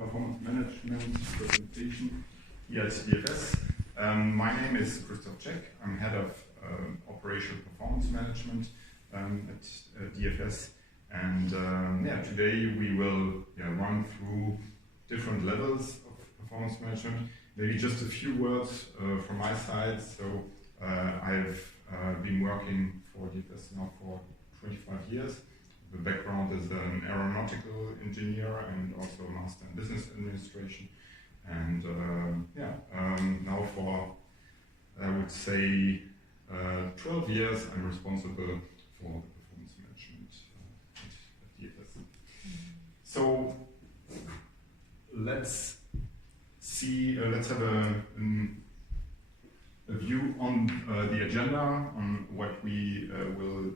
performance management presentation here at DFS. My name is Christoph Czech. I'm head of operational performance management at DFS. And today we will run through different levels of performance management. Maybe just a few words from my side. So I've been working for DFS now for 25 years. The background is an aeronautical engineer and also a master in business administration. And now for, I would say, 12 years, I'm responsible for the performance management at DFS. So let's see, let's have a view on the agenda, on what we will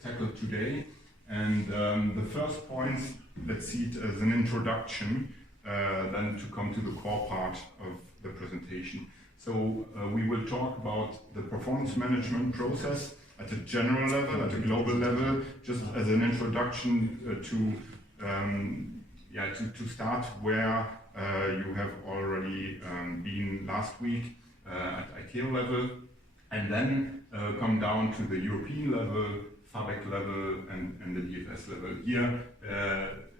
tackle today. And the first point, let's see it as an introduction, then to come to the core part of the presentation. So we will talk about the performance management process at a general level, at a global level, just as an introduction to start where you have already been last week at ICAO level, and then come down to the European level, FABEC level, and the DFS level. Here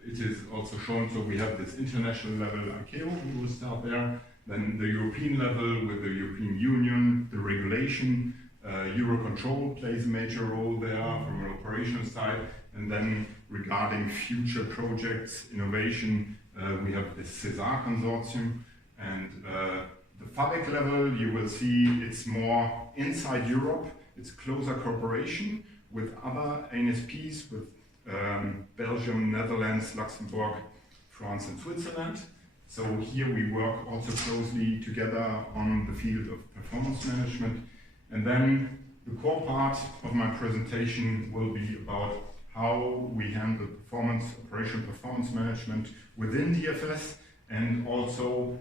it is also shown, so we have this international level ICAO, we will start there, then the European level with the European Union, the regulation, Eurocontrol plays a major role there from an operational side, and then regarding future projects, innovation, we have the CESAR consortium, and the FABEC level, you will see it's more inside Europe, it's closer cooperation with other ANSPs, with Belgium, Netherlands, Luxembourg, France and Switzerland. So here we work also closely together on the field of performance management. And then the core part of my presentation will be about how we handle operational performance management within DFS, and also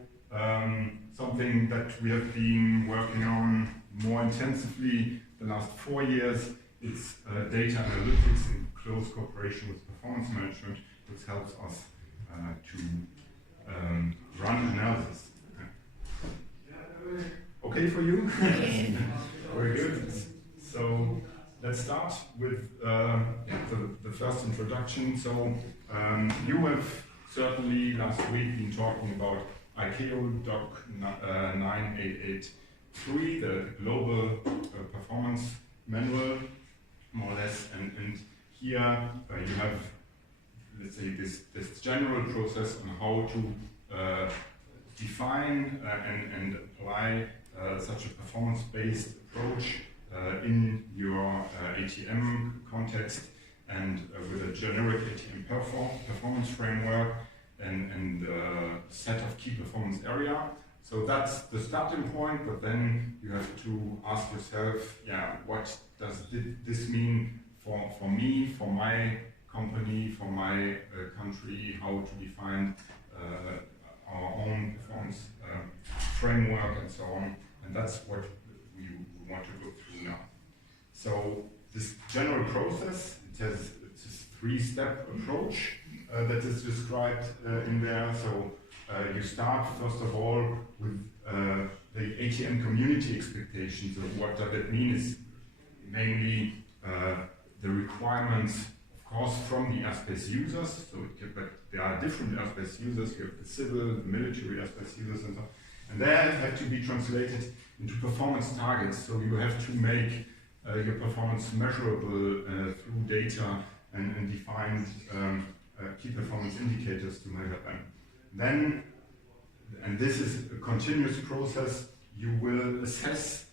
something that we have been working on more intensively the last 4 years. It's data analytics in close cooperation with performance management, which helps us to run analysis. Okay for you? Very good. So let's start with the first introduction. So you have certainly last week been talking about ICAO Doc 9883, the global performance manual, more or less, and here you have, let's say, this general process on how to define and apply such a performance-based approach in your ATM context, and with a generic ATM performance framework and set of key performance area. So that's the starting point, but then you have to ask yourself, what does this mean for me, for my company, for my country, how to define our own performance framework and so on. And that's what we want to go through now. So this general process, it's a 3-step approach that is described in there. So you start first of all with the ATM community expectations. So what does that mean is mainly the requirements, of course, from the airspace users. So there are different airspace users. You have the civil, the military airspace users, and so on. And they have to be translated into performance targets. So you have to make your performance measurable through data and define key performance indicators to measure them. Then, and this is a continuous process, you will assess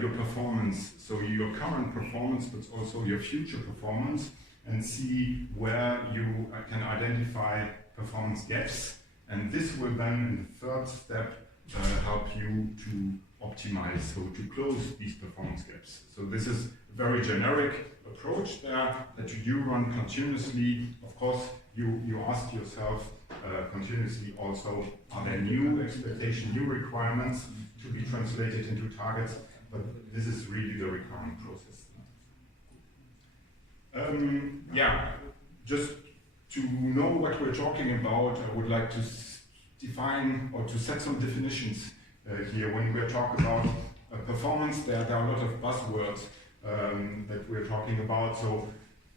your performance, so your current performance, but also your future performance, and see where you can identify performance gaps. And this will then, in the third step, help you to optimize, so to close these performance gaps. So this is a very generic approach there that you run continuously. Of course, you ask yourself continuously also, are there new expectations, new requirements to be translated into targets? But this is really the recurring process. Just to know what we're talking about, I would like to define or to set some definitions here. When we're talking about performance, there are a lot of buzzwords that we're talking about. So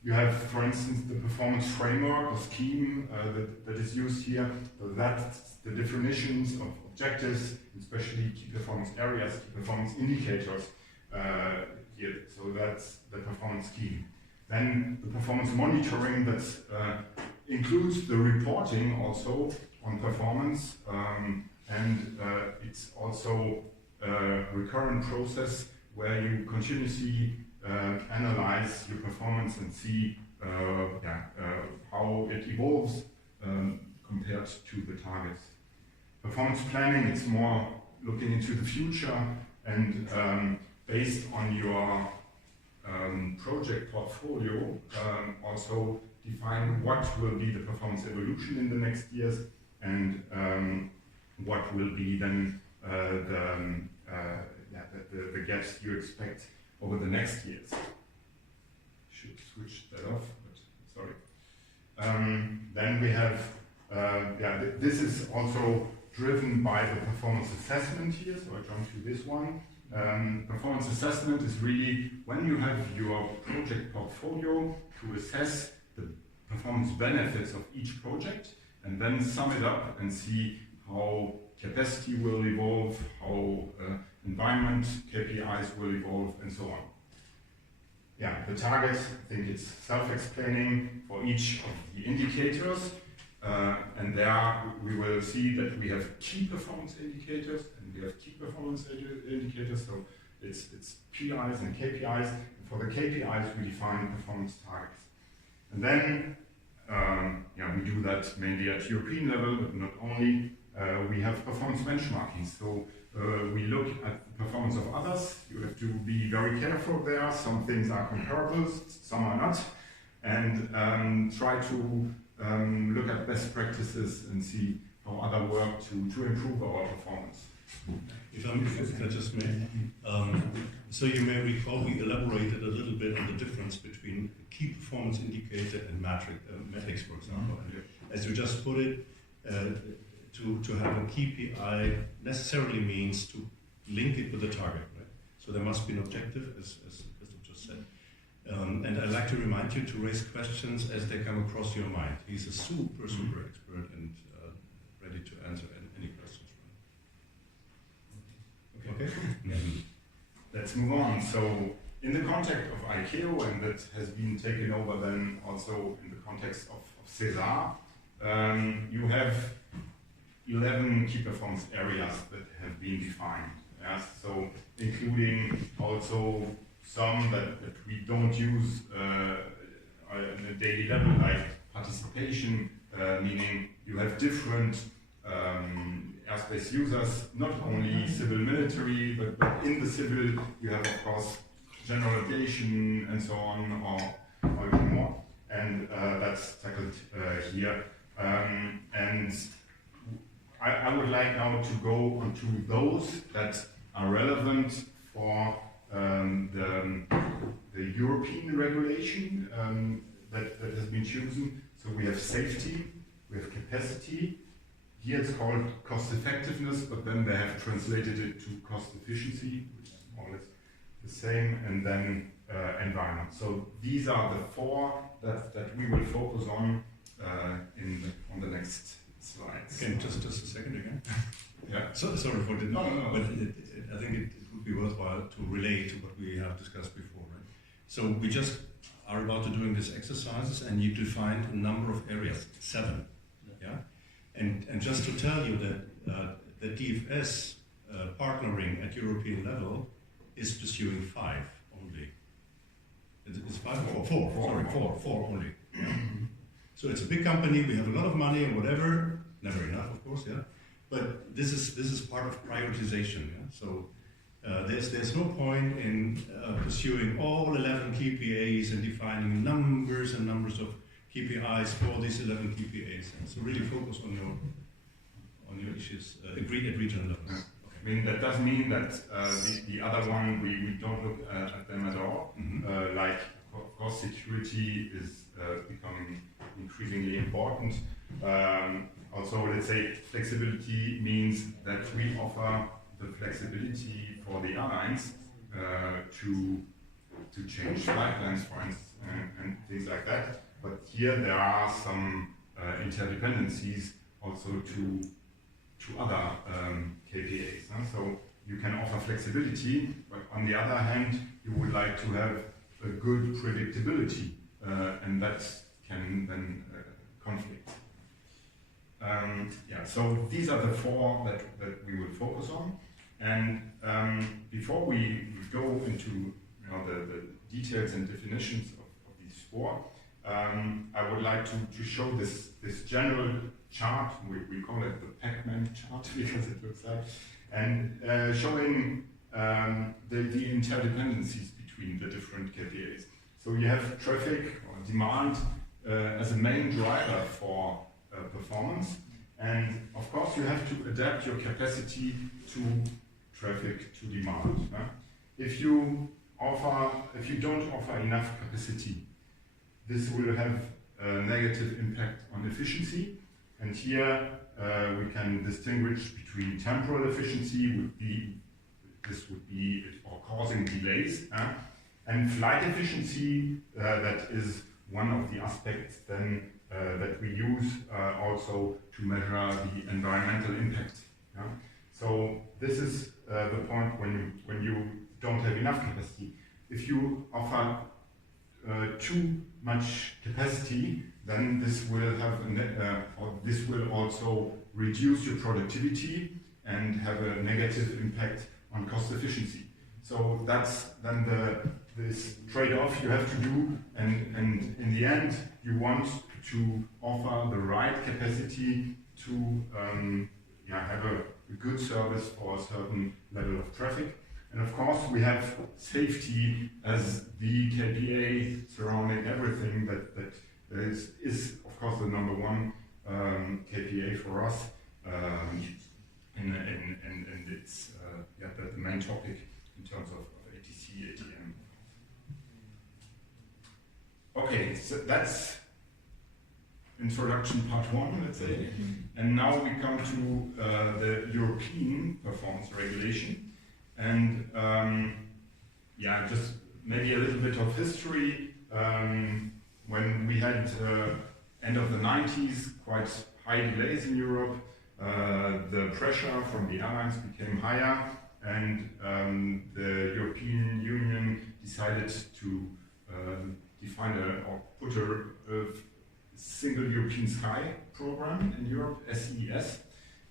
you have, for instance, the performance framework or scheme that is used here. So that's the definitions of objectives, especially key performance areas, key performance indicators here. So that's the performance scheme. Then the performance monitoring that includes the reporting also on performance, and it's also a recurrent process where you continuously analyze your performance and see how it evolves compared to the targets. Performance planning, it's more looking into the future and based on your project portfolio, also define what will be the performance evolution in the next years and what will be then the gaps you expect over the next years. Should switch that off, but sorry. Then we have, this is also driven by the performance assessment here, so I jump to this one. Performance assessment is really when you have your project portfolio to assess the performance benefits of each project and then sum it up and see how capacity will evolve, how environment KPIs will evolve, and so on. Yeah, the target, I think it's self-explaining for each of the indicators. And there we will see that we have key performance indicators and we have key performance indicators. So it's PIs and KPIs. And for the KPIs, we define performance targets. And then we do that mainly at European level, but not only. We have performance benchmarking. So we look at the performance of others. You have to be very careful there. Some things are comparable, some are not. And try to look at best practices and see how other work to improve our performance. If I just may, so you may recall we elaborated a little bit on the difference between key performance indicator and metrics, for example. And as you just put it, to have a KPI necessarily means to link it with the target, right? So there must be an objective, as Christoph just said. And I'd like to remind you to raise questions as they come across your mind. He's a super expert and ready to answer any questions. Okay. Let's move on. So in the context of ICAO, and that has been taken over then also in the context of CESAR, you have 11 key performance areas that have been defined. Yes? So including also some that we don't use on a daily level, like participation, meaning you have different airspace users, not only civil military, but in the civil you have of course general aviation and so on, or even more, and that's tackled here. And I would like now to go on to those that are relevant for the European regulation that has been chosen. So we have safety, we have capacity. Here it's called cost effectiveness, but then they have translated it to cost efficiency, which is more or less the same, and then environment. So these are the four that we will focus on on the next slides. Again, just a second again. Yeah. Sorry for the no. But I think it would be worthwhile to relate to what we have discussed before, right? So we just are about to doing these exercises, and you defined a number of areas, 7, yeah. And just to tell you that the DFS partnering at European level is pursuing 5 only. It's 5 or 4? Four only. So it's a big company. We have a lot of money and whatever. Never enough, of course, yeah. But this is part of prioritization. Yeah? So there's no point in pursuing all 11 KPIs and defining numbers and numbers of KPIs for these 11 KPIs. So really focus on your issues at regional level. Yeah. Okay. I mean that doesn't mean that the other one we don't look at them at all. Mm-hmm. Like of course security is becoming increasingly important. Also, let's say flexibility means that we offer the flexibility for the airlines to change flight plans, for instance, and things like that. But here there are some interdependencies also to other KPAs. So you can offer flexibility, but on the other hand, you would like to have a good predictability, and that can then conflict. So these are the four that we will focus on. And before we go into the details and definitions of these four, I would like to show this general chart. We call it the Pac-Man chart because it looks like, and showing the interdependencies between the different KPAs. So you have traffic or demand as a main driver for performance, and of course you have to adapt your capacity to traffic, to demand. If you don't offer enough capacity, this will have a negative impact on efficiency. And here we can distinguish between temporal efficiency, this would be causing delays, and flight efficiency, that is one of the aspects then that we use also to measure the environmental impact. So this is the point when you don't have enough capacity. If you offer too much capacity, then this will have this will also reduce your productivity and have a negative impact on cost efficiency. So that's then this trade-off you have to do, and in the end you want to offer the right capacity to have a good service for a certain level of traffic. And of course we have safety as the KPA surrounding everything that is of course the number one KPA for us, and it's the main topic in terms of ATC, ATM. Okay, so that's introduction part one, let's say. And now we come to the European Performance Regulation. And just maybe a little bit of history. When we had end of the 90s, quite high delays in Europe, the pressure from the airlines became higher, and the European Union decided to define or put a single European sky program in Europe, SES,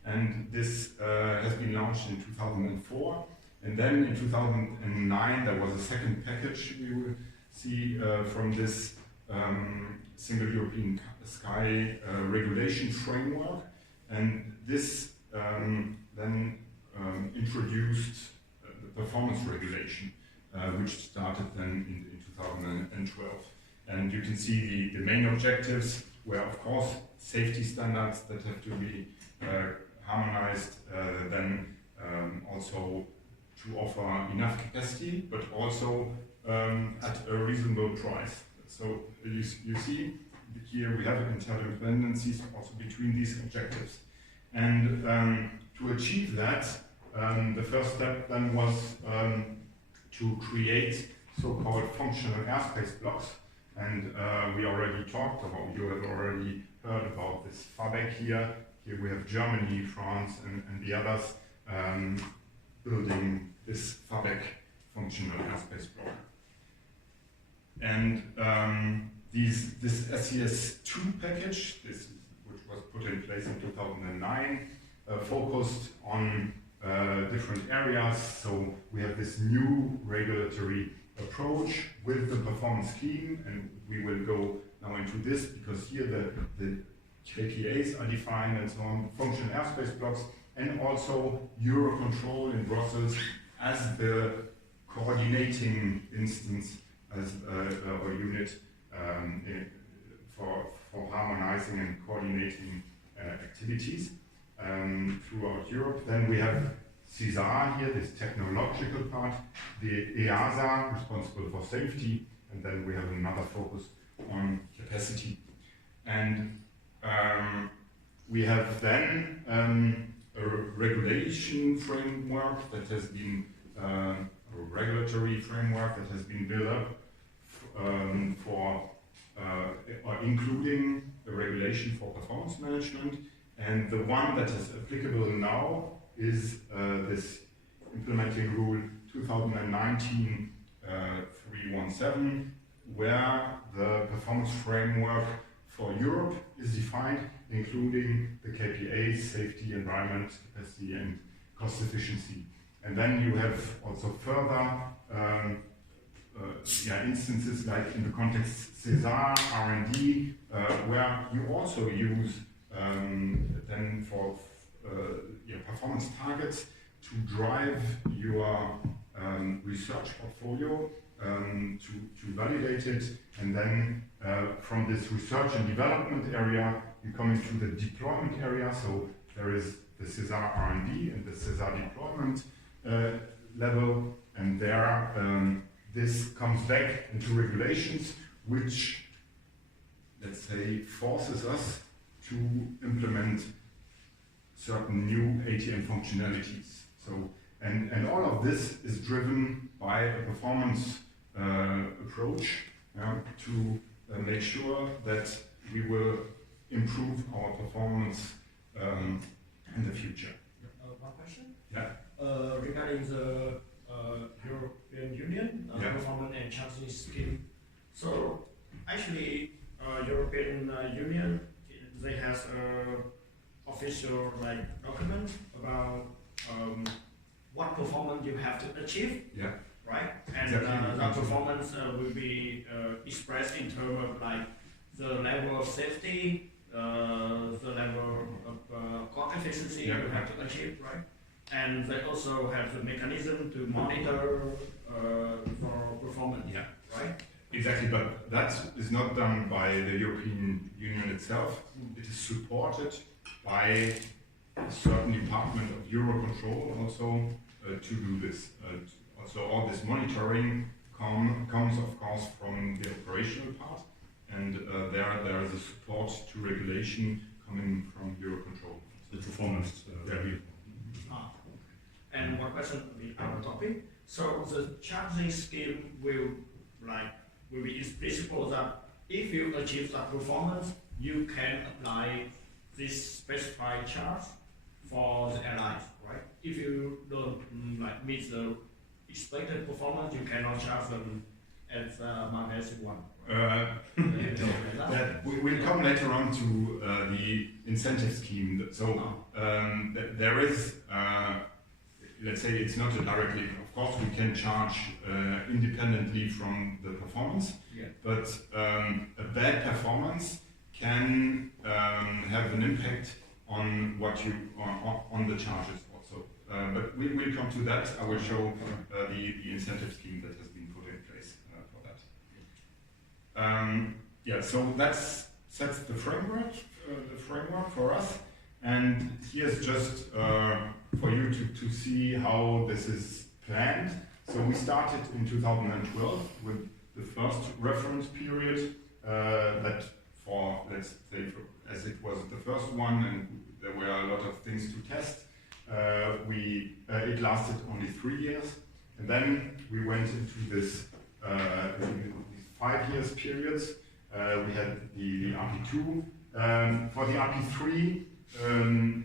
and this has been launched in 2004. And then in 2009 there was a second package we will see from this single European sky regulation framework, and this then introduced the performance regulation, which started then in 2012. And you can see the main objectives were, of course, safety standards that have to be harmonized, then also to offer enough capacity, but also at a reasonable price. So you see here we have interdependencies also between these objectives. And to achieve that, the first step then was to create so-called functional airspace blocks. And we already talked about, you have already heard about this FABEC here. Here we have Germany, France, and the others building this FABEC functional airspace block. And this SES2 package, which was put in place in 2009, focused on different areas. So we have this new regulatory approach with the performance scheme, and we will go now into this because here the KPAs are defined and so on, functional airspace blocks, and also Eurocontrol in Brussels as the coordinating instance, as or unit for harmonizing and coordinating activities throughout Europe. Then we have CESAR here, this technological part, the EASA, responsible for safety, and then we have another focus on capacity. And We have then a regulation framework that has been, a regulatory framework that has been built up including the regulation for performance management. And the one that is applicable now is this implementing rule 2019-317, where the performance framework for Europe is defined, including the KPIs, safety, environment, capacity, and cost efficiency. And then you have also further instances like in the context CESAR, R&D, where you also use then for performance targets to drive your research portfolio, to validate it, and then from this research and development area, you come into the deployment area. So there is the CESAR R&D and the CESAR deployment level, and there this comes back into regulations, which, let's say, forces us to implement certain new ATM functionalities. So, and all of this is driven by a performance approach to make sure that we will improve our performance in the future. One question? Yeah. Regarding the European Union performance and charging scheme. So actually, European Union, they have official document about what performance you have to achieve. Yeah. Right? And Exactly. that performance will be expressed in terms of the level of safety, the level of cost efficiency you have to achieve, right? And they also have the mechanism to monitor for performance, right? Exactly, but that is not done by the European Union itself. It is supported by a certain department of Eurocontrol also to do this. Also, all this monitoring comes, of course, from the operational part, and there is a support to regulation coming from Eurocontrol. The performance review. And one question on our topic. So the charging scheme will be in principle that if you achieve that performance, you can apply this specified charge for the airlines, right? If you don't meet the expected performance, you cannot charge them as my basic one. We'll come later on to the incentive scheme. So there is, let's say it's not a direct link. Of course, we can charge independently from the performance, but a bad performance can have an impact on what you on the charges also. But we'll come to that. I will show the incentive scheme that has been put in place for that. So that sets the framework for us, and here's just for you to see how this is planned. So we started in 2012 with the first reference period that for, let's say, as it was the first one and there were a lot of things to test, it lasted only 3 years. And then we went into these 5 years periods. We had the RP2. For the RP3,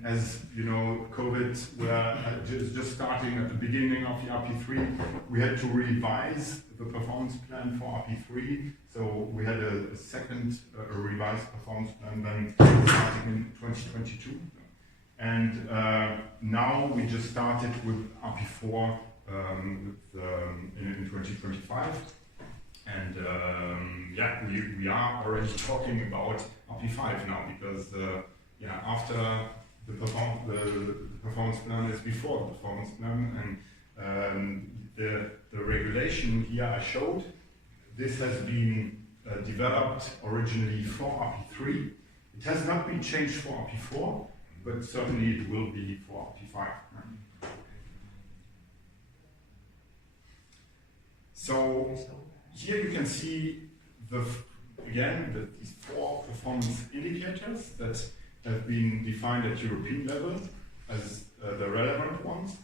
as you know, COVID were just starting at the beginning of the RP3. We had to revise the performance plan for RP3. So we had a second revised performance plan then starting in 2022. And now we just started with RP4 in 2025. And we are already talking about RP5 now because after the performance plan is before the performance plan, and the regulation here I showed, this has been developed originally for RP3. It has not been changed for RP4, but certainly it will be for RP5. So here you can see again, these 4 performance indicators that have been defined at European level as the relevant ones.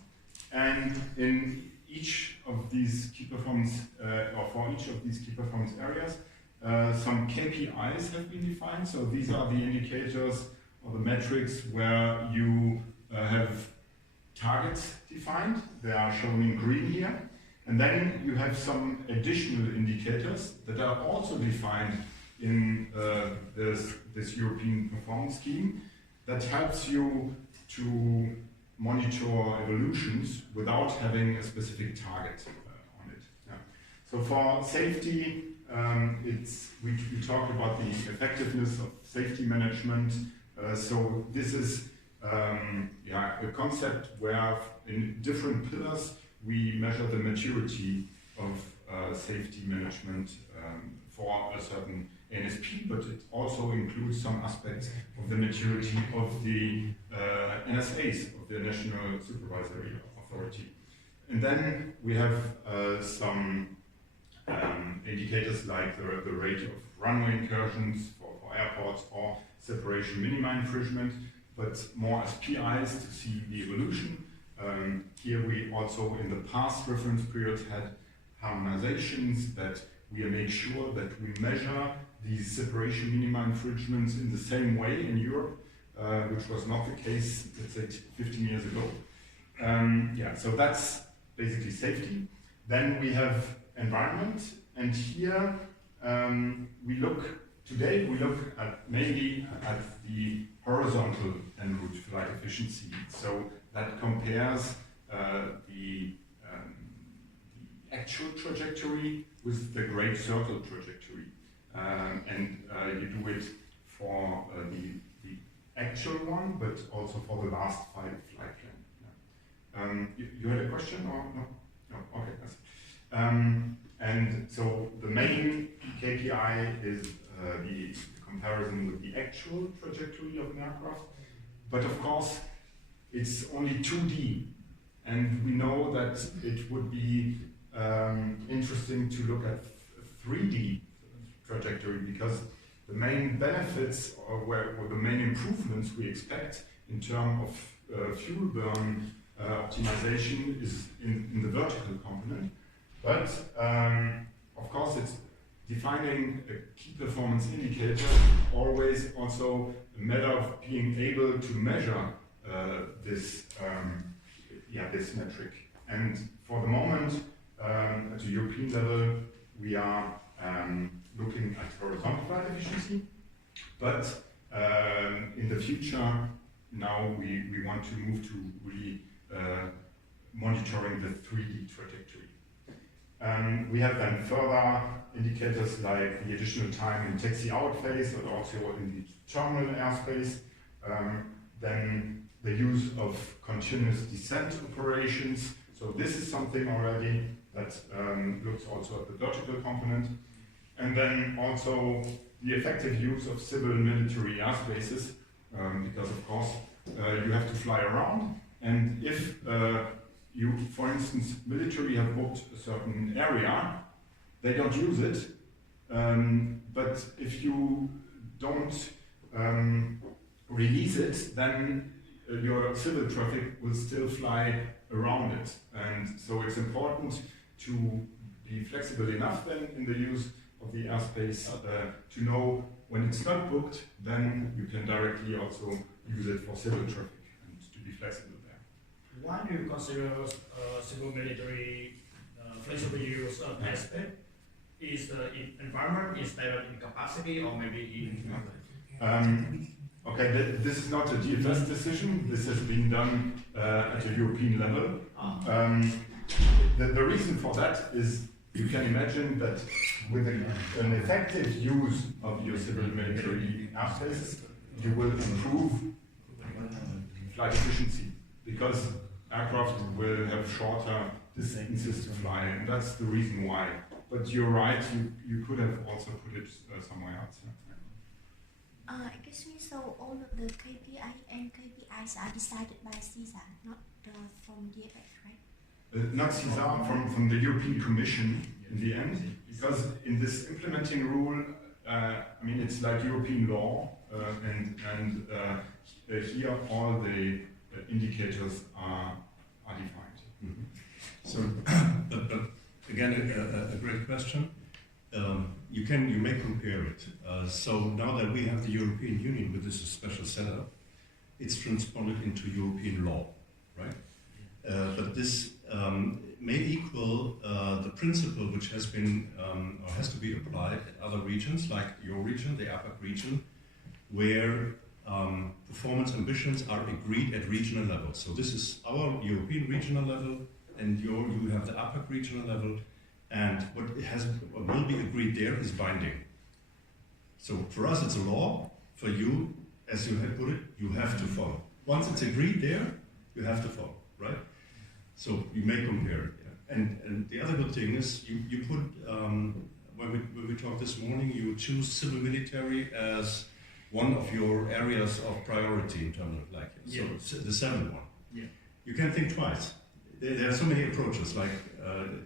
And in each of these key performance, or for each of these key performance areas, some KPIs have been defined. So these are the indicators or the metrics where you have targets defined. They are shown in green here. And then you have some additional indicators that are also defined in this European performance scheme that helps you to monitor evolutions without having a specific target on it. Yeah. So for safety, we talked about the effectiveness of safety management. So this is a concept where in different pillars we measure the maturity of safety management for a certain NSP, but it also includes some aspects of the maturity of the NSAs, of the National Supervisory Authority. And then we have some indicators like the rate of runway incursions for airports or separation minima infringement, but more as PIs to see the evolution. Here we also in the past reference periods had harmonizations that we make sure that we measure these separation minima infringements in the same way in Europe, which was not the case, let's say, 15 years ago. So that's basically safety. Then we have environment, and here we look mainly at the horizontal en route flight efficiency. So that compares the actual trajectory with the great circle trajectory. And you do it for the actual one, but also for the last flight plan. Yeah. You had a question or no? No, okay. Yes. And so the main KPI is the comparison with the actual trajectory of an aircraft. But of course, it's only 2D. And we know that it would be interesting to look at 3D trajectory, because the main benefits or the main improvements we expect in terms of fuel burn optimization is in the vertical component. But of course, it's defining a key performance indicator always also a matter of being able to measure this metric. And for the moment, at the European level, we are looking at horizontal flight efficiency, but in the future, now we want to move to really monitoring the 3D trajectory. We have then further indicators like the additional time in taxi out phase, but also in the terminal airspace. Then the use of continuous descent operations. So this is something already that looks also at the vertical component. And then also the effective use of civil and military airspaces, because of course you have to fly around. And if you, for instance, military have booked a certain area, they don't use it. But if you don't release it, then your civil traffic will still fly around it. And so it's important to be flexible enough then in the use of the airspace to know when it's not booked, then you can directly also use it for civil traffic and to be flexible there. Why do you consider civil military flexible use aspect? Is the environment is better in capacity or maybe in okay, this is not a DFS decision. This has been done at a European level. The reason for that is you can imagine that with an effective use of your civil military airspace, you will improve flight efficiency because aircraft will have shorter distances to fly, and that's the reason why. But you're right, you could have also put it somewhere else. Excuse me, so all of the KPI and KPIs are decided by CESA, not from DFS, right? Not CESA, from the European Commission in the end, because in this implementing rule, I mean, it's like European law, and here all the indicators are defined. Mhm. So, but again, a great question. You may compare it. So now that we have the European Union with this special setup, it's transponded into European law, right? But this may equal the principle which has been or has to be applied at other regions, like your region, the APAC region, where performance ambitions are agreed at regional level. So this is our European regional level, and you have the APAC regional level, and what will be agreed there is binding. So for us it's a law, for you, as you have put it, you have to follow. Once it's agreed there, you have to follow, right? So you may compare it. Yeah. And the other good thing is you put, when we talked this morning, you choose civil military as one of your areas of priority in terms of like, so the seventh one. Yeah. You can think twice. There are so many approaches, like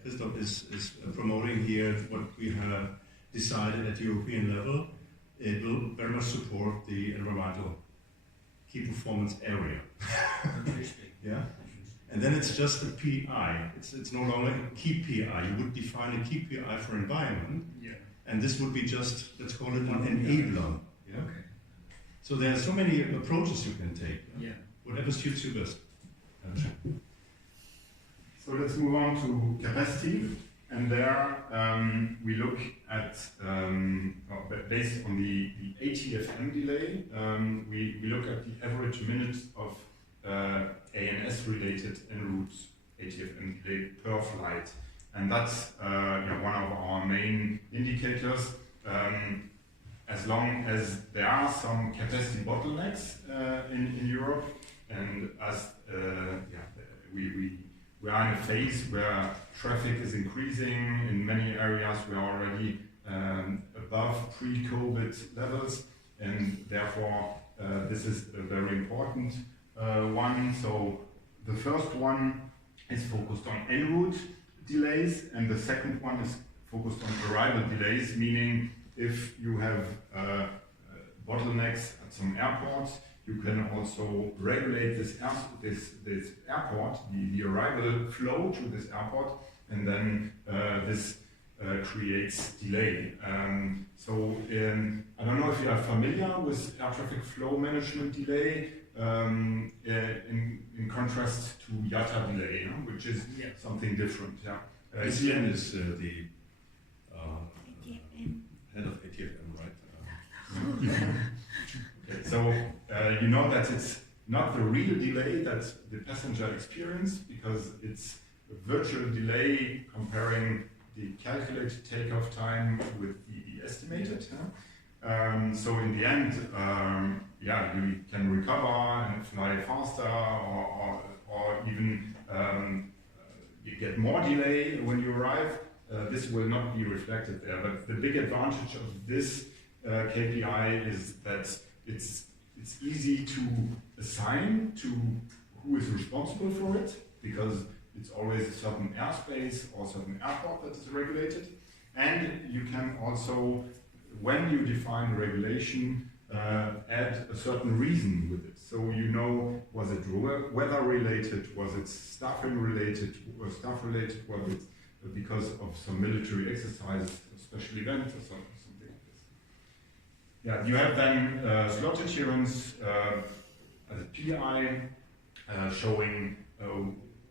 Christoph is promoting here what we have decided at the European level. It will very much support the environmental key performance area. Yeah, and then it's just a PI. It's no longer a key PI. You would define a key PI for environment, and this would be just, let's call it an enabler. Yeah. Okay. So there are so many approaches you can take. Yeah. Whatever suits you best. So let's move on to capacity, and there we look at, based on the ATFM delay, we look at the average minutes of ANS related en route ATFM delay per flight, and that's one of our main indicators. As long as there are some capacity bottlenecks in Europe, and as we are in a phase where traffic is increasing in many areas, we are already above pre-COVID levels, and therefore this is a very important one. So the first one is focused on en route delays, and the second one is focused on arrival delays, meaning if you have bottlenecks at some airports, you can also regulate this airport, the arrival flow to this airport, and then this creates delay. I don't know if you are familiar with air traffic flow management delay, in contrast to IATA delay, which is something different. Yeah. ACM is the ATFM. head of ATFM, right? Okay, so you know that it's not the real delay that the passenger experienced, because it's a virtual delay comparing the calculated takeoff time with the estimated. So in the end, you can recover and fly faster, or even you get more delay when you arrive. This will not be reflected there, but the big advantage of this KPI is that it's easy to assign to who is responsible for it, because it's always a certain airspace or certain airport that is regulated. And you can also, when you define regulation, add a certain reason with it. So you know, was it weather related, was it staffing related, was it because of some military exercise, a special event or something like this. Yeah, you have then slot adherence as a PI, showing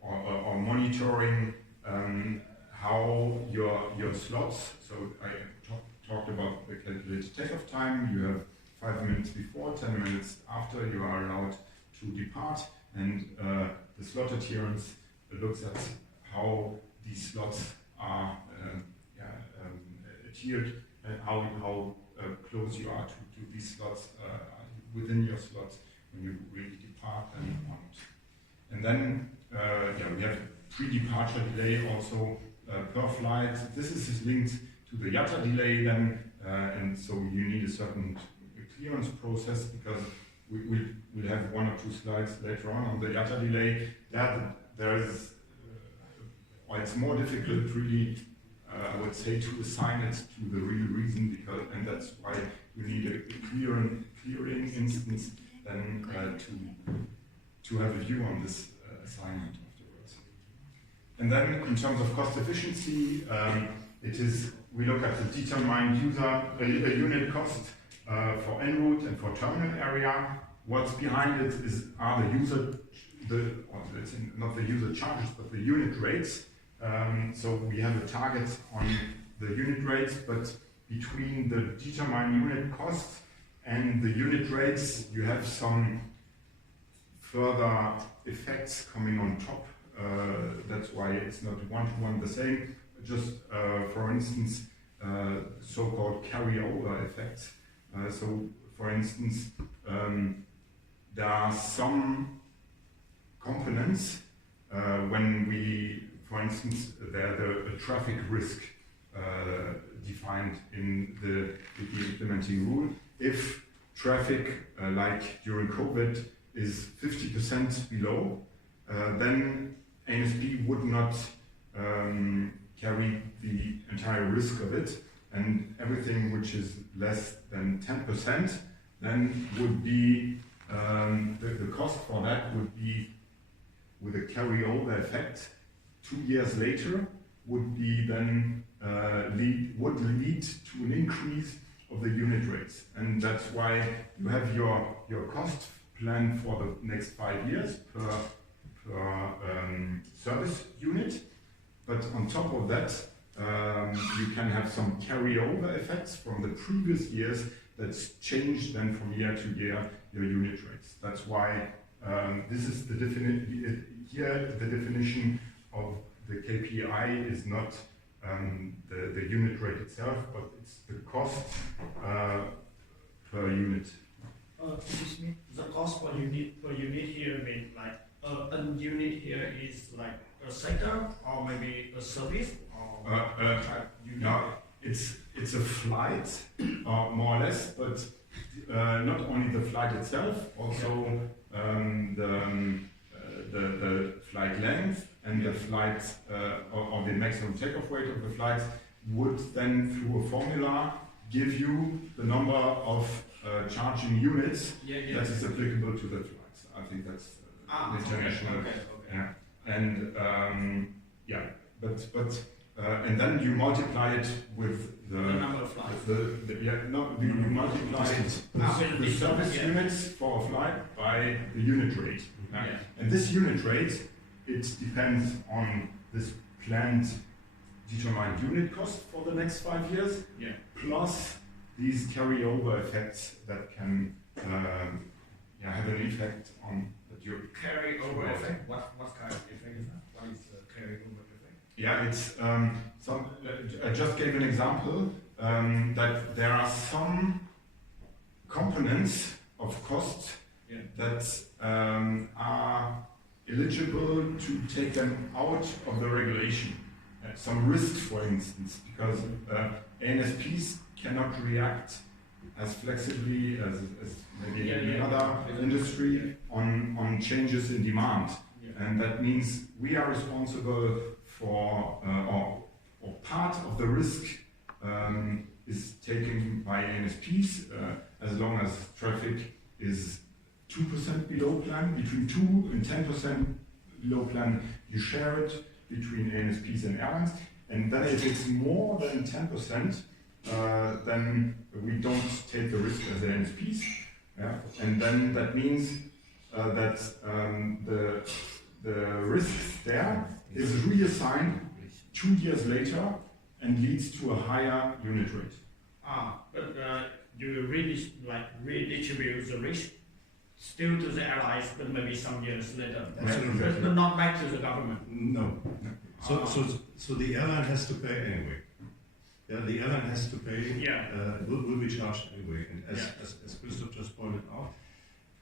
or monitoring how your slots, so I talked about the calculated takeoff time. You have 5 minutes before, 10 minutes after you are allowed to depart, and the slot adherence looks at how these slots are adhered, and how close you are to these slots, within your slots when you really depart and want. And then we have pre-departure delay also per flight. This is linked to the IATA delay then, and so you need a certain clearance process, because we'll have 1 or 2 slides later on the IATA delay. There is, it's more difficult really I would say, to assign it to the real reason, because, and that's why you need a clearing instance then to have a view on this assignment afterwards. And then in terms of cost efficiency, we look at the determined unit cost for en route and for terminal area. What's behind it are not the user charges, but the unit rates. So we have a target on the unit rates, but between the determined unit cost and the unit rates, you have some further effects coming on top. That's why it's not one-to-one the same. Just for instance, so-called carryover effects. So for instance, there are some components when we, for instance, there's a traffic risk defined in the implementing rule. If traffic, like during COVID, is 50% below, then ANSP would not carry the entire risk of it, and everything which is less than 10% then would be, the cost for that would be, with a carryover effect, 2 years later, would be then would lead to an increase of the unit rates. And that's why you have your cost plan for the next 5 years per service unit. But on top of that, you can have some carryover effects from the previous years that's changed then from year to year your unit rates. That's why this is the here the definition of the KPI is not the unit rate itself, but it's the cost per unit. Excuse me, the cost per unit here means like a unit here is like a sector or maybe a service or unit? No, it's a flight more or less, but not only the flight itself, also the flight length and the flight or the maximum takeoff weight of the flights would then, through a formula, give you the number of charging units that is applicable to the flights. I think that's international. Okay. Yeah. And and then you multiply it with the number of flights. You multiply it with the service units for a flight by the unit rate. Yeah. And this unit rate, it depends on this planned determined unit cost for the next 5 years, plus these carryover effects that can have an effect on that you Carryover effect? What kind of effect is that? What is the carryover effect? Yeah, it's I just gave an example that there are some components of cost that are eligible to take them out of the regulation. Some risks, for instance, because ANSPs cannot react as flexibly as maybe any other industry on changes in demand. And that means we are responsible for, or part of the risk is taken by ANSPs as long as traffic is 2% below plan, between 2 and 10% below plan, you share it between ANSPs and airlines. And then if it's more than 10%, then we don't take the risk as ANSPs. Yeah? And then that means that the risk there is reassigned 2 years later and leads to a higher unit rate. But you really redistribute the risk still to the airlines, but maybe some years later. Absolutely. But not back to the government. No. So the airline has to pay anyway. Yeah, the airline has to pay. Will be charged anyway. And as Christoph just pointed out,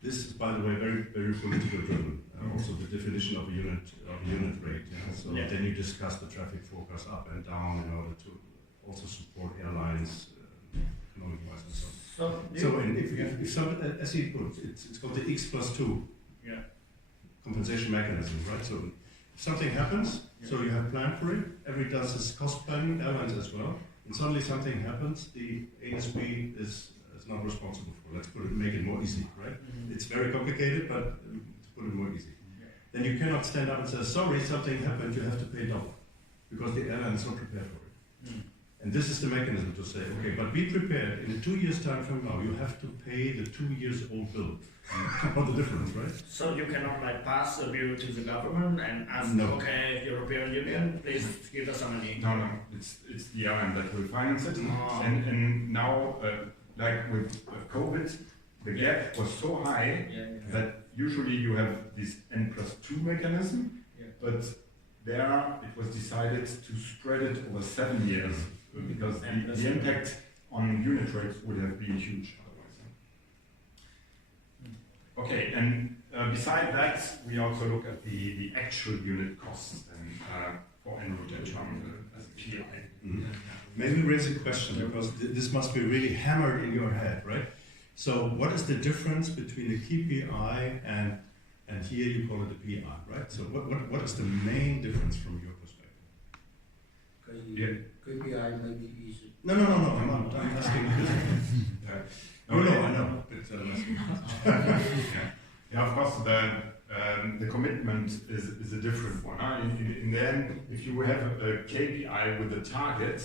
this is, by the way, very very political driven. Also the definition of a unit rate. So then you discuss the traffic forecast up and down in order to also support airlines economic wise and so on. So if some, as he put, it's called the X+2 compensation mechanism, right? something happens, so you have planned for it, everybody does this cost planning, airlines as well, and suddenly something happens, the ASB is not responsible for. Let's make it more easy, right? It's very complicated, but to put it more easy. Then you cannot stand up and say, sorry, something happened, you have to pay double, because the airline is not prepared for it. And this is the mechanism to say, okay, but be prepared, in 2 years' time from now, you have to pay the 2 years old bill. What the difference, right? So you cannot like pass a bill to the government and ask, No. okay, European Union, please give us some money. No, it's the airline that will finance it. Oh. And now, like with COVID, the gap was so high that usually you have this N+2 mechanism, but there it was decided to spread it over 7 years because the impact on unit rates would have been huge otherwise. Okay, and beside that, we also look at the actual unit costs and for en route and terminal as a PI. Maybe raise a question, because this must be really hammered in your head, right? So what is the difference between the KPI and here you call it the PI, right? So what is the main difference from your perspective? KPI maybe is No, I'm asking you. I know. It's, Yeah, of course, the commitment is a different one. In the end, if you have a KPI with a target,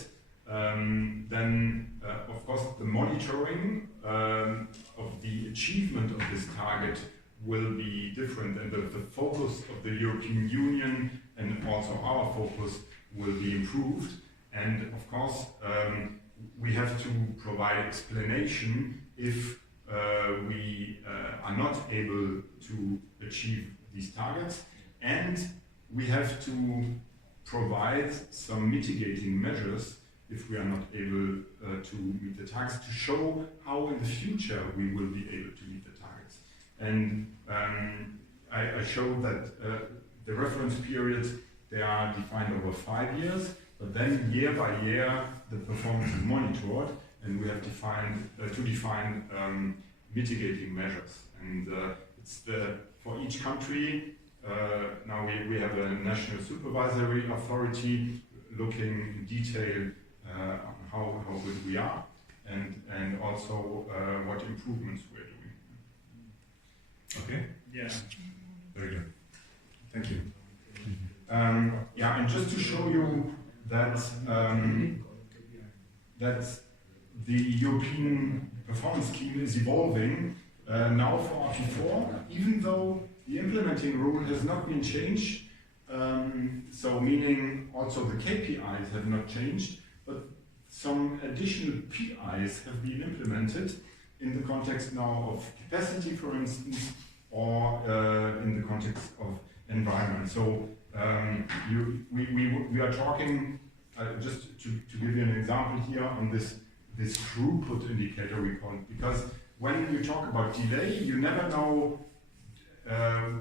then of course the monitoring of the achievement of this target will be different, and the focus of the European Union and also our focus will be improved. And of course, we have to provide explanation if we are not able to achieve these targets, and we have to provide some mitigating measures if we are not able to meet the targets, to show how in the future we will be able to meet the targets. And I showed that the reference periods, they are defined over 5 years, but then year by year the performance is monitored, and we have to define mitigating measures. And it's for each country, now we have a national supervisory authority looking in detail on how good we are, and also what improvements we're doing. Okay, Yeah. very good. Thank you. Yeah, and just to show you that that the European performance scheme is evolving now for RP4, even though the implementing rule has not been changed. So meaning also the KPIs have not changed, but some additional PIs have been implemented in the context now of capacity, for instance, or in the context of environment. So we are talking, just to give you an example here on this throughput indicator we call it, because when you talk about delay, you never know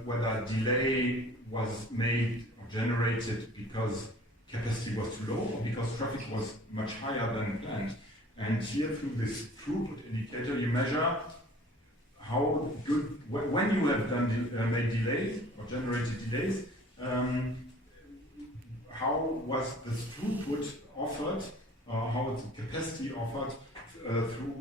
whether delay was made or generated because capacity was too low or because traffic was much higher than planned. And here through this throughput indicator, you measure how good, when you have made delays or generated delays, how was the throughput offered, how was the capacity offered through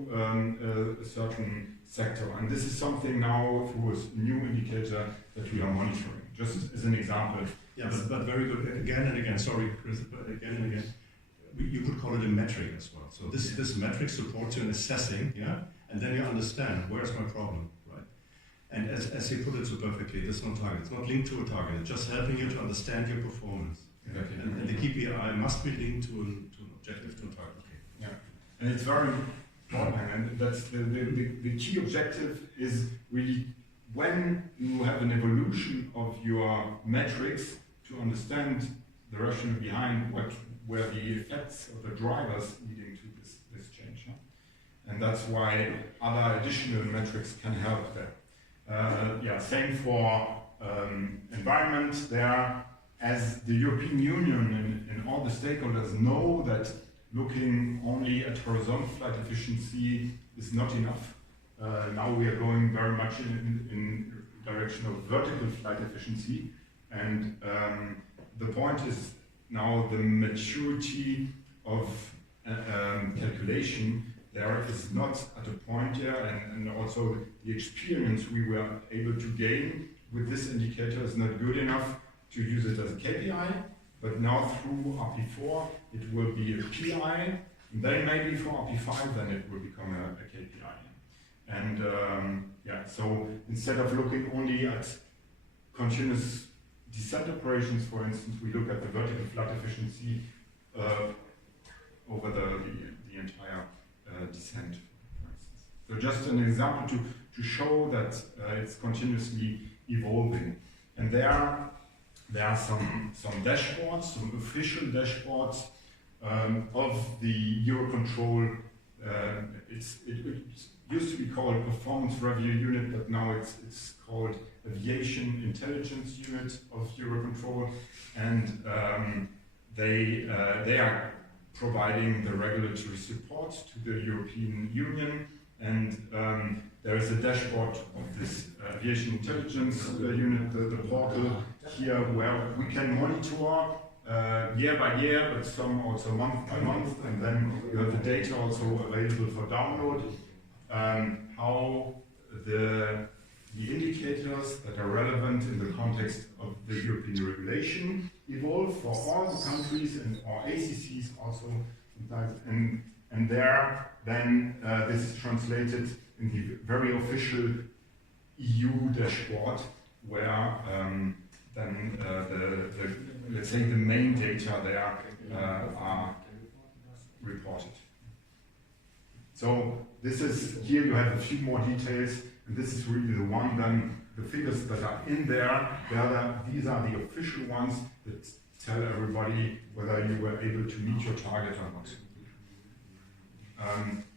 a certain sector. And this is something now through a new indicator that we are monitoring, just as an example. Yeah, but very good. Again and again, sorry, Chris, but again and again, you could call it a metric as well. So this metric supports you in assessing, yeah, and then you understand where's my problem, right? And as you put it so perfectly, there's no target. It's not linked to a target. It's just helping you to understand your performance. Exactly. And the KPI must be linked to an objective, to a target. Okay. Yeah, and it's very important, and that's the key objective is really when you have an evolution of your metrics to understand the rationale behind where the effects of the drivers leading to this change. Huh? And that's why other additional metrics can help there. Yeah, same for environment there, as the European Union and all the stakeholders know that looking only at horizontal flight efficiency is not enough. Now we are going very much in direction of vertical flight efficiency, And the point is now the maturity of calculation there is not at a point here, and also the experience we were able to gain with this indicator is not good enough to use it as a KPI, but now through RP4 it will be a PI, and then maybe for RP5 then it will become a KPI. And yeah, so instead of looking only at continuous descent operations, for instance, we look at the vertical flood efficiency over the entire descent, for instance. So just an example to show that it's continuously evolving. And there are some dashboards, some official dashboards of the Eurocontrol. It used to be called Performance Review Unit, but now it's called Aviation Intelligence Unit of Eurocontrol, and they are providing the regulatory support to the European Union, and there is a dashboard of this Aviation Intelligence Unit, the portal here, where we can monitor year by year, but some also month by month, and then you have the data also available for download, how the indicators that are relevant in the context of the European regulation evolve for all the countries and our ACCs also sometimes, and there then this is translated in the very official EU dashboard, where then let's say the main data there are reported. So this is, here you have a few more details, and this is really the one, then the figures that are in there, these are the official ones that tell everybody whether you were able to meet your target or not.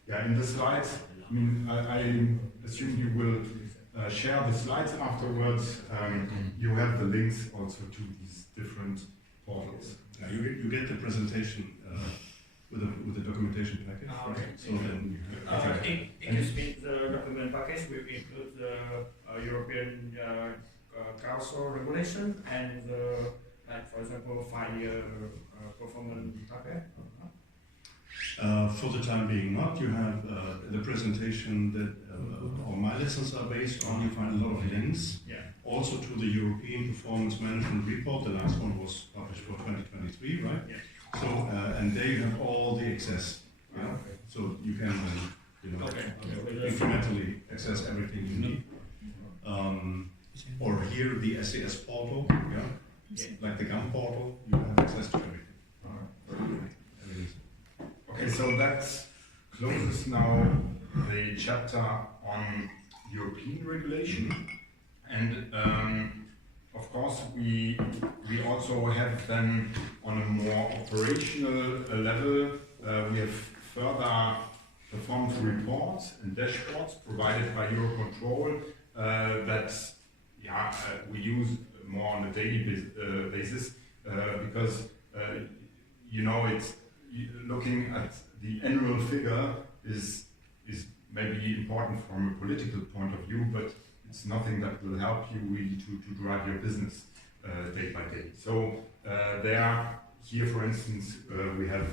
Yeah, in the slides, I mean, I assume you will share the slides afterwards. You have the links also to these different portals. Yeah, you get the presentation with the documentation package, okay. right? So then it gives me the document package will include the European Council regulation and like for example 5-year performance target. For the time being not. You have the presentation that all my lessons are based on. You find a lot of links. Yeah. Also to the European Performance Management Report. The last one was published for 2023, right? Yeah. So and there you have all the access. Yeah? Okay. So you can Okay. incrementally access everything you need. Or here the SAS portal, yeah, like the GAM portal, you have access to everything. Okay, so that closes now the chapter on European regulation, and of course we also have then on a more operational level we have further performance reports and dashboards provided by Eurocontrol that we use more on a daily basis because it's looking at the annual figure is maybe important from a political point of view, but it's nothing that will help you really to drive your business day by day. So here for instance we have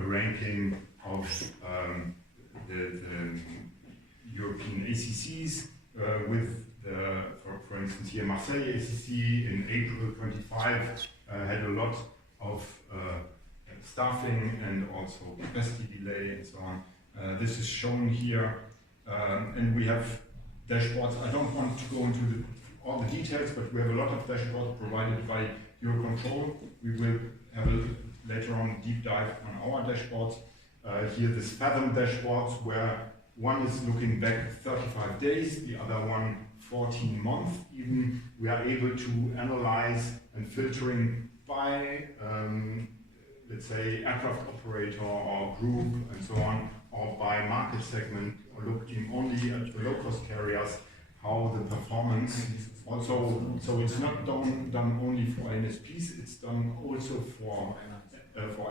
a ranking of the European ACCs with for instance here Marseille ACC in April 25 had a lot of staffing and also capacity delay and so on. This is shown here, and we have dashboards. I don't want to go into all the details, but we have a lot of dashboards provided by Eurocontrol. We will have later on deep dive on our dashboards. Here this Fathom dashboards, where one is looking back 35 days, the other one 14 months even. We are able to analyze and filtering by let's say aircraft operator or group and so on, or by market segment, or looking only at the low-cost carriers, how the performance also, so it's not done only for NSPs, it's done also for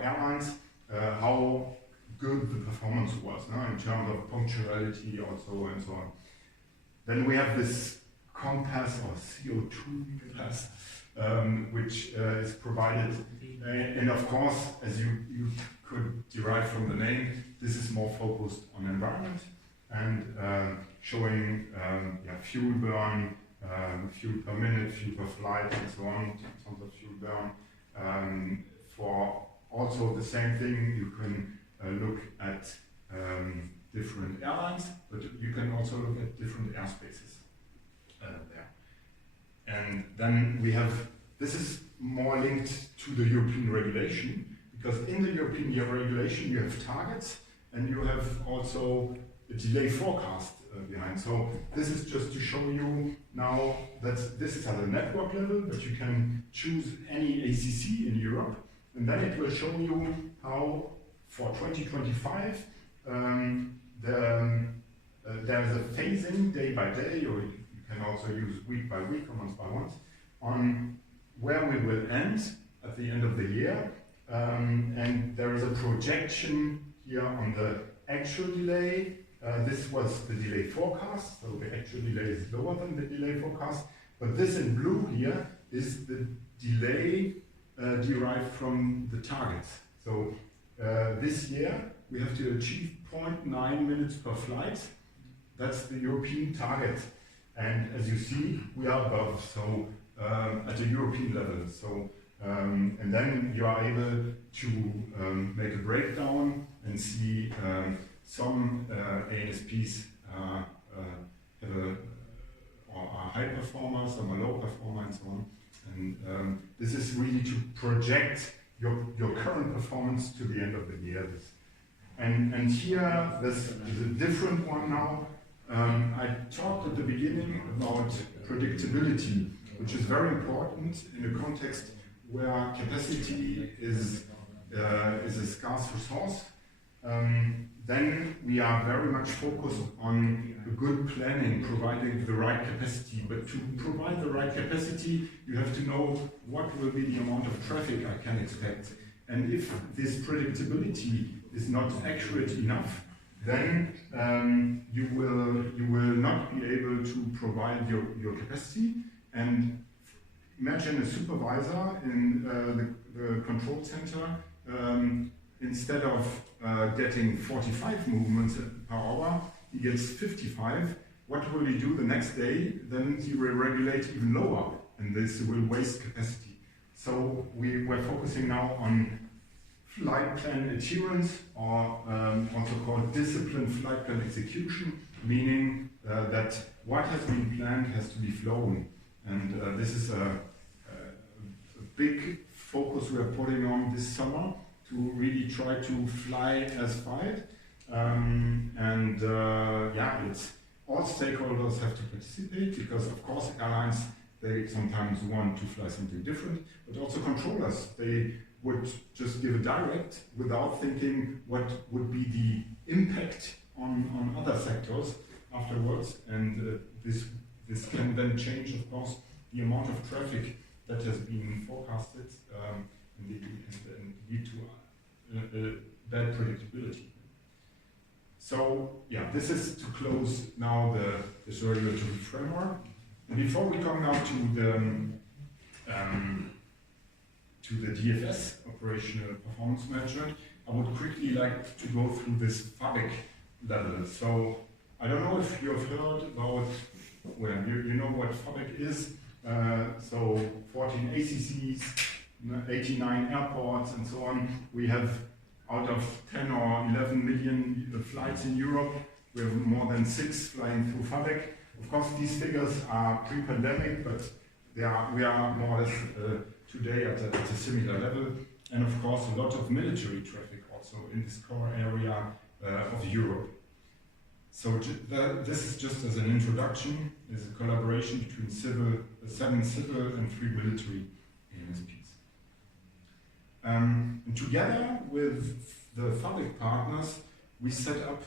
airlines, how good the performance was in terms of punctuality also and so on. Then we have this compass or CO2 pass which is provided. And of course, as you could derive from the name, this is more focused on environment and showing fuel burn, fuel per minute, fuel per flight, and so on, tons of fuel burn. For also the same thing, you can look at different airlines, but you can also look at different airspaces there. And then we have, this is more linked to the European regulation, because in the European regulation you have targets and you have also a delay forecast behind. So this is just to show you now that this is at a network level, but you can choose any ACC in Europe, and then it will show you how for 2025 there is a phasing day by day, or you can also use week by week or month by month, on where we will end at the end of the year. And there is a projection here on the actual delay. This was the delay forecast, so the actual delay is lower than the delay forecast. But this in blue here is the delay derived from the targets. So this year we have to achieve 0.9 minutes per flight. That's the European target. And as you see, we are above, so at a European level. So, and then you are able to make a breakdown and see some ANSPs have are high performers, some are low performer, and so on. And this is really to project your current performance to the end of the year. And here, this is a different one now. I talked at the beginning about predictability, which is very important in a context where capacity is a scarce resource. Then we are very much focused on a good planning, providing the right capacity. But to provide the right capacity, you have to know what will be the amount of traffic I can expect. And if this predictability is not accurate enough, then you will not be able to provide your capacity. And imagine a supervisor in the control center, instead of getting 45 movements per hour, he gets 55. What will he do the next day? Then he will regulate even lower, and this will waste capacity. So we're focusing now on flight plan adherence, or also called disciplined flight plan execution, meaning that what has been planned has to be flown. And this is a big focus we are putting on this summer, to really try to fly as fired. It's all stakeholders have to participate, because of course airlines, they sometimes want to fly something different, but also controllers, they would just give a direct without thinking what would be the impact on other sectors afterwards. And this can then change, of course, the amount of traffic that has been forecasted and lead to bad predictability. So this is to close now this regulatory framework. And before we come now to the DFS, Operational Performance Management, I would quickly like to go through this FABIC level. So I don't know if you have heard about, well, you know what FABIC is. So 14 ACCs, 89 airports, and so on. We have, out of 10 or 11 million flights in Europe, we have more than 6 flying through FABIC. Of course, these figures are pre-pandemic, but we are more or less today at a similar level. And of course, a lot of military traffic also in this core area of Europe. So this is just as an introduction, is a collaboration between 7 civil and 3 military ANSPs. And together with the FABIC partners, we set up,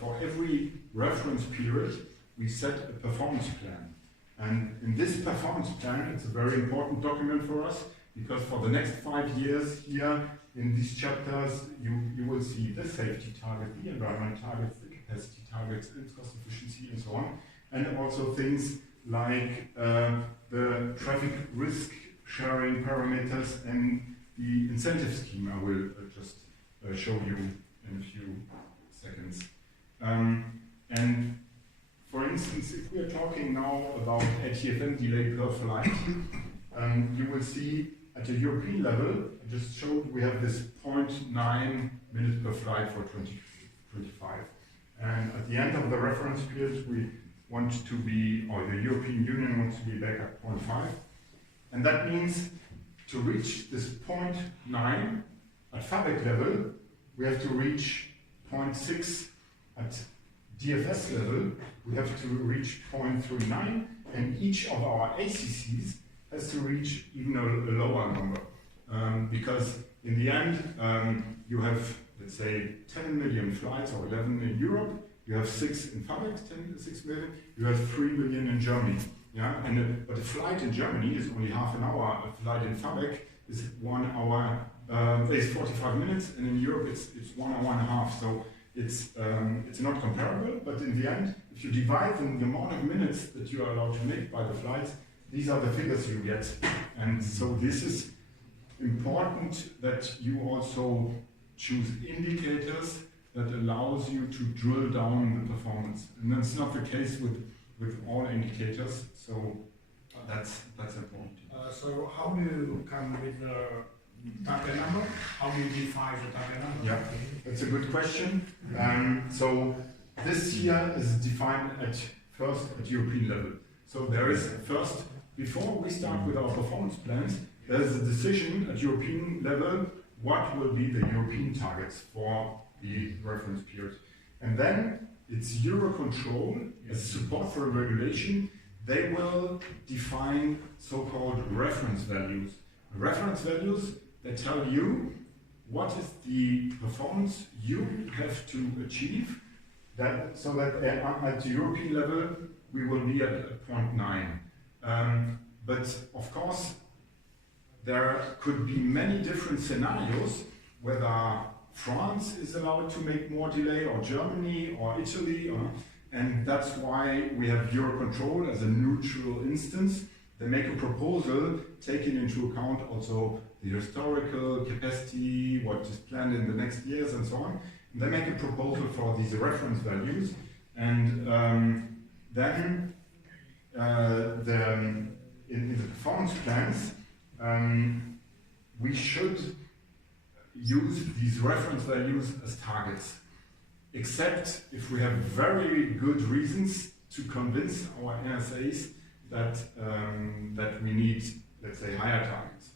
for every reference period, we set a performance plan. And in this performance plan, it's a very important document for us, because for the next 5 years here in these chapters, you will see the safety target, the environment targets, the capacity targets, its cost efficiency, and so on. And also things like the traffic risk sharing parameters and the incentive scheme I will just show you in a few seconds. And for instance, if we are talking now about ATFM delay per flight, you will see at a European level, I just showed we have this 0.9 minutes per flight for 2025. And at the end of the reference period, we want to be, or the European Union wants to be back at 0.5. And that means to reach this 0.9 at FABEC level, we have to reach 0.6 at DFS level, we have to reach 0.39, and each of our ACCs has to reach even a lower number. Because in the end, you have, let's say, 10 million flights or 11 in Europe, you have 6 in FABEC, 6 million, you have 3 million in Germany. Yeah? But a flight in Germany is only half an hour, a flight in FABEC is 1 hour, is 45 minutes, and in Europe it's 1 hour and a half. So it's not comparable, but in the end, if you divide the amount of minutes that you are allowed to make by the flights, these are the figures you get. And so this is important that you also choose indicators that allows you to drill down the performance. And that's not the case with all indicators, so that's important. So how do you come with the target number? How do you define the target number? Yeah, that's a good question. So this here is defined first at European level. So there is first, before we start with our performance plans, there's a decision at European level what will be the European targets for the reference period. And then it's Eurocontrol, as support for regulation, they will define so-called reference values. Reference values that tell you what is the performance you have to achieve, so that at the European level we will be at 0.9. But of course, there could be many different scenarios whether France is allowed to make more delay, or Germany, or Italy, and that's why we have Eurocontrol as a neutral instance. They make a proposal taking into account also the historical capacity, what is planned in the next years, and so on. And they make a proposal for these reference values, and then in the performance plans, we should use these reference values as targets, except if we have very good reasons to convince our NSAs that we need, let's say, higher targets.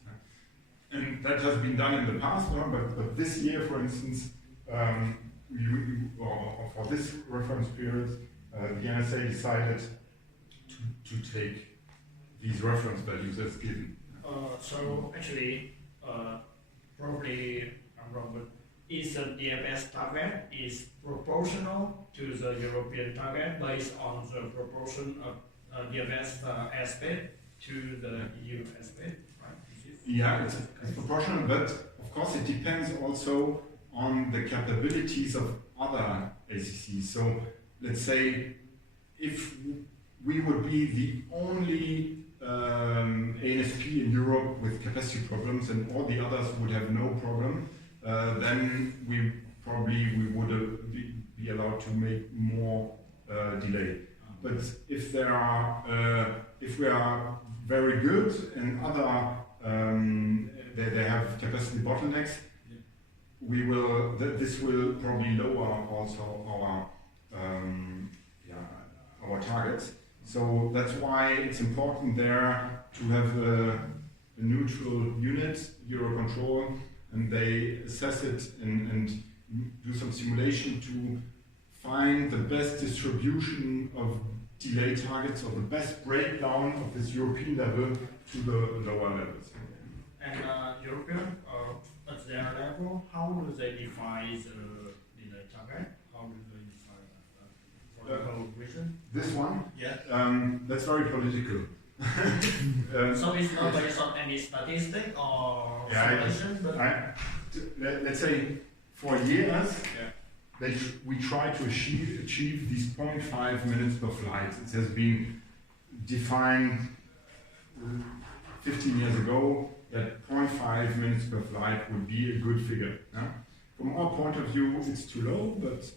And that has been done in the past, but this year, for instance, or for this reference period, the NSA decided to take these reference values as given. So actually, probably I'm wrong, but is the DFS target is proportional to the European target based on the proportion of DFS aspect to the EU aspect, right? Yeah, it's proportional, but of course it depends also on the capabilities of other ACCs. So let's say if we would be the only ANSP in Europe with capacity problems and all the others would have no problem, then we would be allowed to make more delay. But if we are very good and other they have capacity bottlenecks, this will probably lower also our targets. So that's why it's important there to have a neutral unit, Eurocontrol, and they assess it and do some simulation to find the best distribution of delay targets or the best breakdown of this European level to the lower levels. And European, at their level, how do they define the delay target? How do they define that? Political reason? This one? Yeah. That's very political. So it's not based on any statistic or simulation, but let's say for years we try to achieve these 0.5 minutes per flight. It has been defined 15 years ago that 0.5 minutes per flight would be a good figure. Yeah? From our point of view, it's too low, but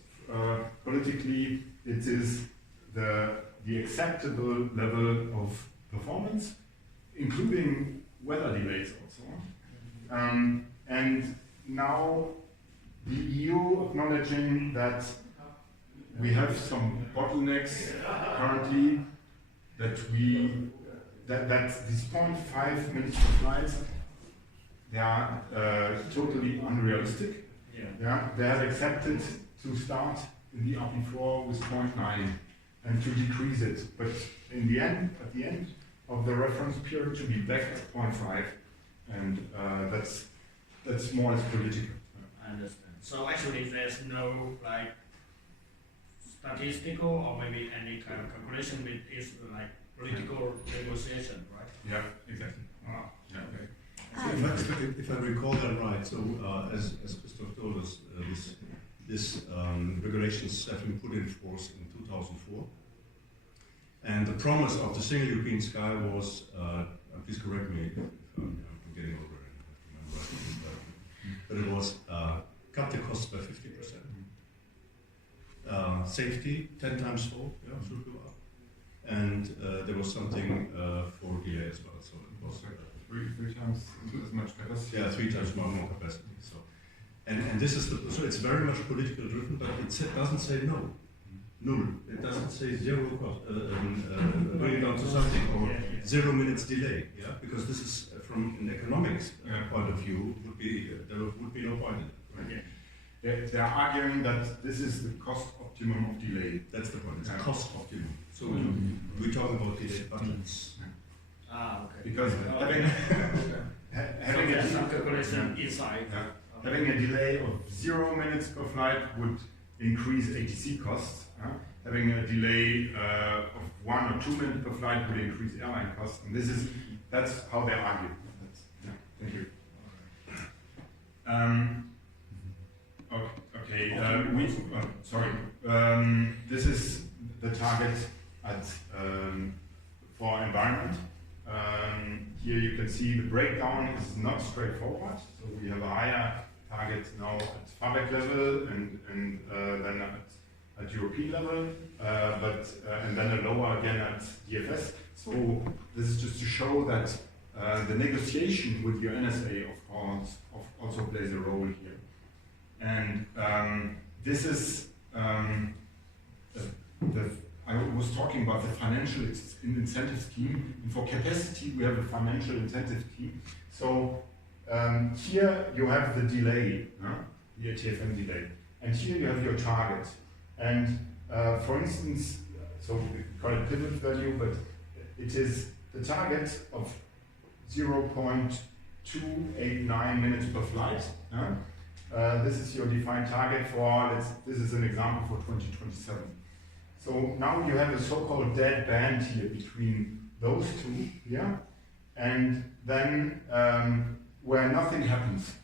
politically, it is the acceptable level of performance, including weather delays also. And now the EU acknowledging that we have some bottlenecks currently, that these 0.5 minutes per flight, they are totally unrealistic. Yeah, they have accepted to start in the RP4 with 0.9 and to decrease it, but in the end, at the end of the reference period, to be back at 0.5, and that's more or less political. I understand. So actually, there's no like statistical or maybe any kind of calculation with this like political negotiation, right? Yeah, exactly. Wow. Yeah, okay. If I recall that right, so as Christoph told us, this regulations have been put in force in 2004, and the promise of the single European sky was, please correct me if I'm getting over it, but it was cut the costs by 50%. Safety 10 times fold, yeah, should go up, and there was something for delay as well. So it was three times as much capacity. yeah, 3 times more capacity. So, and this is so it's very much political driven, but it doesn't say no, null. It doesn't say zero cost, bring it down to something or 0 minutes delay. Yeah, because this is from an economics point of view there would be no point in it. Right? They're arguing that this is the cost optimum of delay. That's the point. It's a cost optimum. So we're talking about delay budgets. Ah, okay. Because having so some calculation inside. Having a delay of 0 minutes per flight would increase ATC costs. Having a delay of 1 or 2 minutes per flight would increase airline costs. And that's how they argue. Thank you. Okay. This is the target for environment. Here you can see the breakdown is not straightforward. So we have a higher target now at FABEC level and then at European level, and then a lower again at DFS. So this is just to show that the negotiation with your NSA, of course, also plays a role here. And this is I was talking about the financial incentive scheme, and for capacity we have a financial incentive scheme. So here you have the delay, the ATFM delay, and here you have your target. And for instance, so we call it pivot value, but it is the target of 0.289 minutes per flight. This is your defined target for, this is an example for 2027. So now you have a so-called dead band here between those two, and then where nothing happens.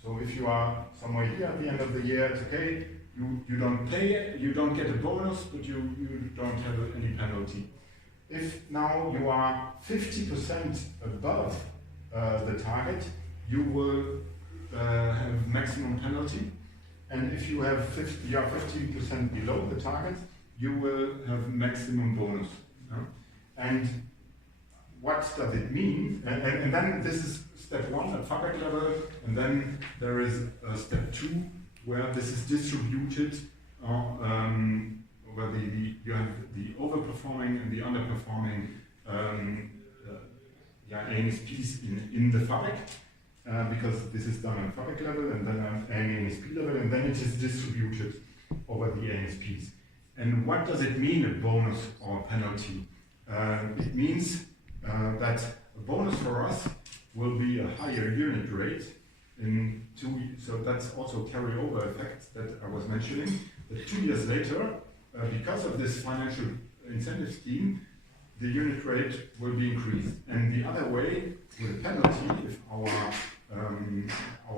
So if you are somewhere here at the end of the year, it's okay, you don't pay, you don't get a bonus, but you don't have any penalty. If now you are 50% above the target, you will have maximum penalty, and if you are 50% below the target, you will have maximum bonus. And what does it mean? And then this is step 1 at FABEC level, and then there is step 2 where this is distributed, where you have the overperforming and the underperforming ANSPs in the FABEC. Because this is done on FABEC level and then on ANSP level, and then it is distributed over the ANSPs. And what does it mean, a bonus or penalty? It means that a bonus for us will be a higher unit rate in 2 years. So that's also carryover effect that I was mentioning. That 2 years later, because of this financial incentive scheme, the unit rate will be increased. And the other way, with a penalty, if our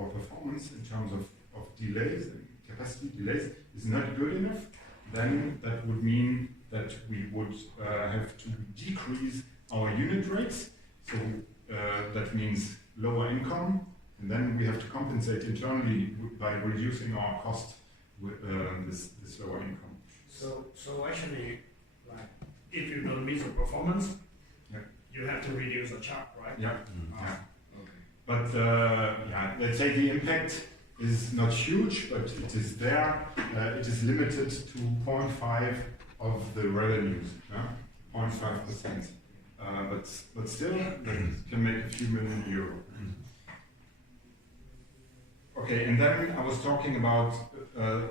performance in terms of delays and capacity delays is not good enough, then that would mean that that we would have to decrease our unit rates. So that means lower income, and then we have to compensate internally by reducing our cost with this lower income. So actually, like, if you don't meet the performance, Yeah. you have to reduce the charge, right? Yeah. Mm. Yeah. Okay. But yeah, let's say the impact is not huge, but it is there. It is limited to 0.5 of the revenues, 0.5%. But still, that can make a few million euro. Okay, and then I was talking about the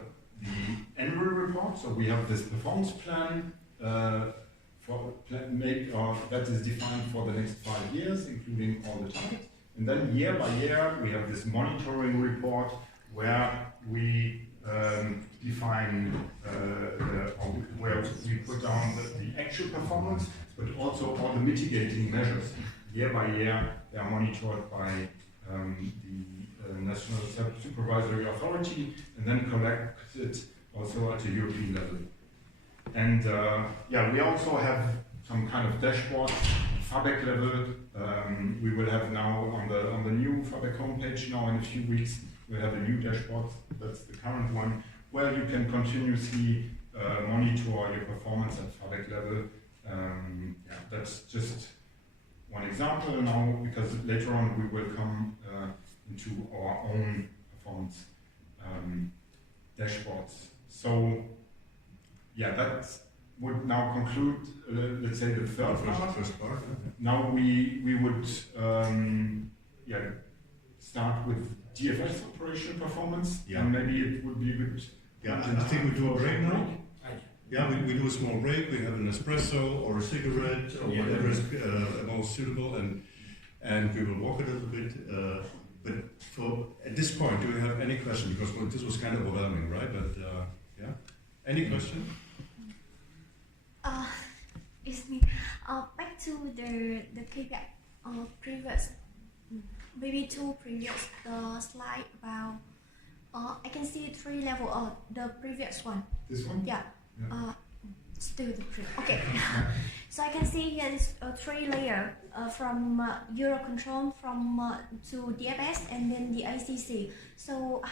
annual report. So we have this performance plan that is defined for the next 5 years, including all the targets. And then year by year, we have this monitoring report where we define where we put down the actual performance, but also all the mitigating measures. Year by year, they are monitored by the National Supervisory Authority and then collected also at the European level. And yeah, we also have some kind of dashboard, FABEC level. We will have now on the new FABEC homepage now in a few weeks. We'll have a new dashboard. That's the current one, where you can continuously monitor your performance at FABEC level. Yeah, that's just one example now, because later on we will come into our own performance dashboards. So yeah, that would now conclude, let's say, the third part. First part. Now we would yeah, start with DFS operational performance, Yeah. and maybe it would be a good. Yeah, I think we do a break now. I- Yeah, we do a small break. We have an espresso or a cigarette or Yeah. whatever is most suitable, and we will walk a little bit. But at this point, do you have any question? Because this was kind of overwhelming, right? But yeah, any question? Excuse me. Back to the KPI previous, maybe two previous slide about. I can see 3 level. The previous one. This one? Yeah. Yeah. Still the previous. Okay. So I can see here is a 3 layer from Eurocontrol to DFS and then the ICC. So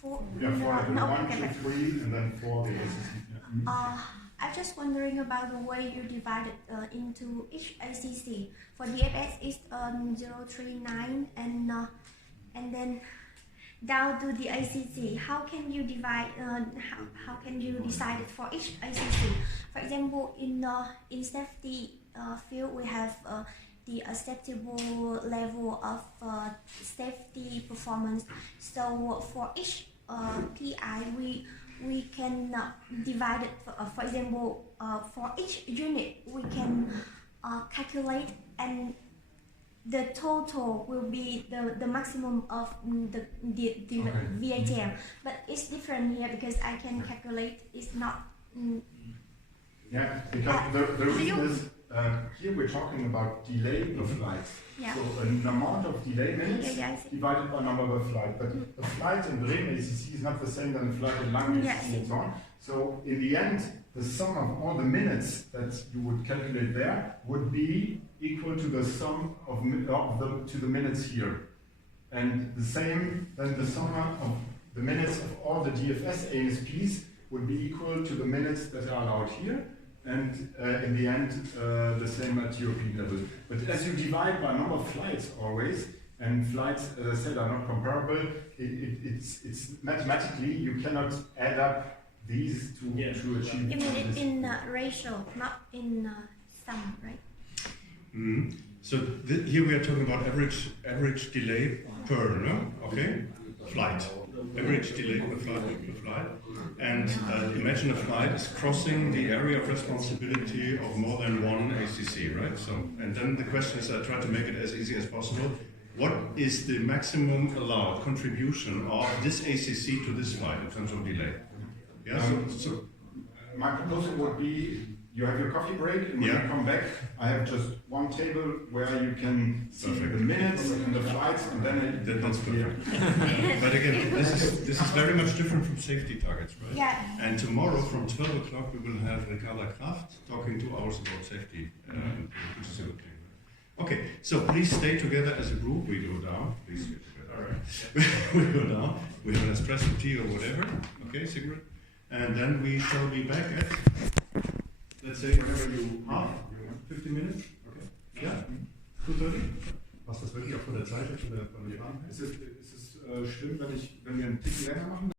four. Yeah, for No, 1, okay, 2, but- 3, and then 4 the ACC. Yeah. I'm just wondering about the way you divide it into each ACC. For DFS is 039 and then down to the ACC. How can you divide? How can you decide it for each ACC? For example, in safety field we have the acceptable level of safety performance. So for each PI we can divide it. For example, for each unit we can calculate, and the total will be the maximum of the VHM. But it's different here because I can calculate. It's not. Yeah, because the reason is here we're talking about delay per flight. Yeah. So an amount of delay minutes Yeah, I see. divided by number of flight. But a flight in Bremen ACC is not the same than a flight in Langen Yeah. ACC and so on. So in the end, the sum of all the minutes that you would calculate there would be equal to the sum of the minutes here. And the same, then the sum of the minutes of all the DFS ASPs would be equal to the minutes that are allowed here. And in the end, the same at European level. But as you divide by number of flights always, and flights, as I said, are not comparable, it's mathematically, you cannot add up these to achieve You mean it this. in ratio, not in sum, right? Mm. So here we are talking about average delay per, no? Okay, flight. Average delay per flight. And imagine a flight is crossing the area of responsibility of more than one ACC, right? So, and then the question is, I try to make it as easy as possible. What is the maximum allowed contribution of this ACC to this flight in terms of delay? Yeah. So My proposal would be you have your coffee break, and when Yeah. you come back, I have just one table where you can see Perfect. the minutes and the flights, and then it That's clear. perfect. But again, this is very much different from safety targets, right? Yeah. And tomorrow from 12 o'clock we will have Ricarda Kraft talking 2 hours about safety, which is a good thing. Okay, so please stay together as a group. We go down. Please stay together. All right. We go down. We have an espresso tea or whatever. Okay, cigarette. And then we shall be back at, let's say, whenever you have 15 minutes. Okay. Yeah. 2:30. Passt das wirklich auch von der Zeit, von der Bahn? Ist es schlimm, wenn wir einen Tick länger machen?